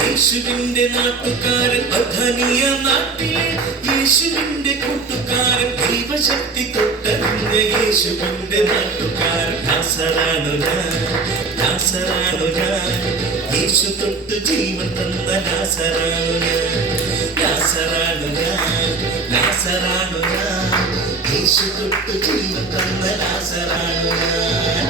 യേശുവിന്റെ നാട്ടുകാരൻ ബഥാനിയ നാട്ടിലെ യേശുവിന്റെ കൂട്ടുകാരൻ ദൈവശക്തി തൊട്ടറിഞ്ഞ യേശുവിന്റെ നാട്ടുകാരൻ നാസറാണു ഞാൻ യേശു തൊട്ട് ജീവൻ തന്ന നാസറാണു ഞാൻ യേശു തൊട്ട് ജീവൻ തന്ന നാസറാണു ഞാൻ.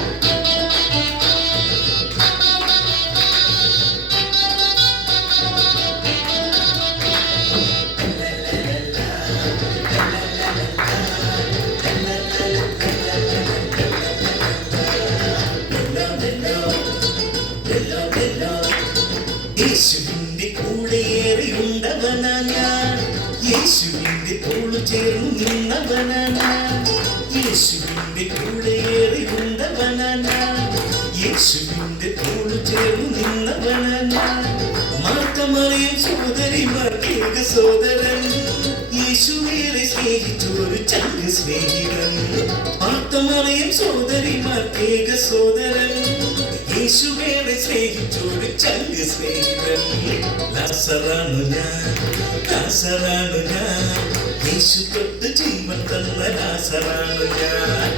യേശുവിന്റെ കൂടെയേറിയുണ്ടവനാ ഞാൻ, യേശുവിന്റെ തോളു ചേർന്നു നിന്നവനാ ഞാൻ, യേശുവിന്റെ കൂടെയേറിയുണ്ടവനാ ഞാൻ, യേശുവിന്റെ തോളു ചേർന്നു നിന്നവനാ ഞാൻ. മാർത്തമറിയം സോദരിമാർക്കേക സോദരൻ, യേശുവേറെ സ്നേഹിച്ചൊരു ചങ്ക സ്നേഹിതൻ. മാർത്തമറിയം സോദരിമാർക്കേക സോദരൻ, യേശുവേറെ സ്നേഹിച്ചൊരു ചങ്ക സ്നേഹിതൻ. നാസറാണു ഞാൻ യേശു തൊട്ട് ജീവൻ തന്ന നാസറാണു ഞാൻ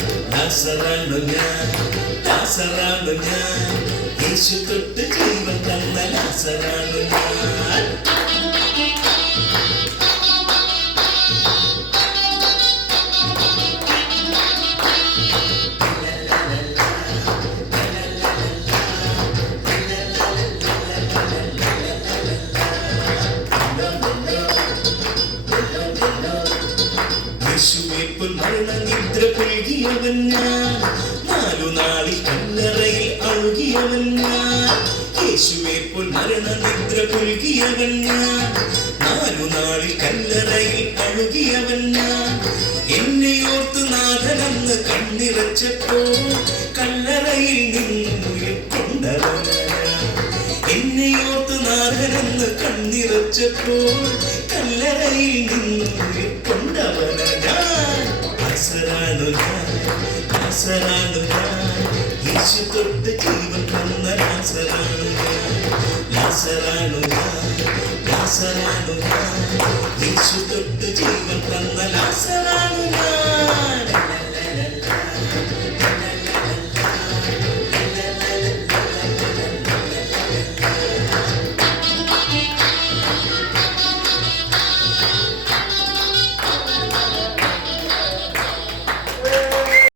യേശു തൊട്ട് ജീവൻ തന്ന നാസറാണു ഞാൻ. യേശുവേപ്പോൾ മരണനിദ്ര പുൽകിയവൻ ഞാൻ, 4 നാളിൽ കല്ലറയിൽ അഴുകിയവൻ ഞാൻ. യേശുവേപ്പോൾ മരണനിദ്ര പുൽകിയവൻ ഞാൻ, 4 നാളിൽ കല്ലറയിൽ അഴുകിയവൻ ഞാൻ. എന്നെയോർത്ത് നാഥനെന്ന് കണ്ണിറച്ചപ്പോൾ കല്ലറയിൽ നിന്നുയർക്കൊണ്ടവൻ ഞാൻ. എന്നെയോർത്ത് നാഥനെന്ന് കണ്ണിറച്ചപ്പോൾ കല്ലറയിൽ നിന്നുയർക്കൊണ്ടവൻ ഞാൻ. നാസറാണു ഞാൻ യേശു തൊട്ട് ജീവൻ തന്ന നാസറാണു ഞാൻ യേശു തൊട്ട് ജീവൻ തന്ന നാസറാണു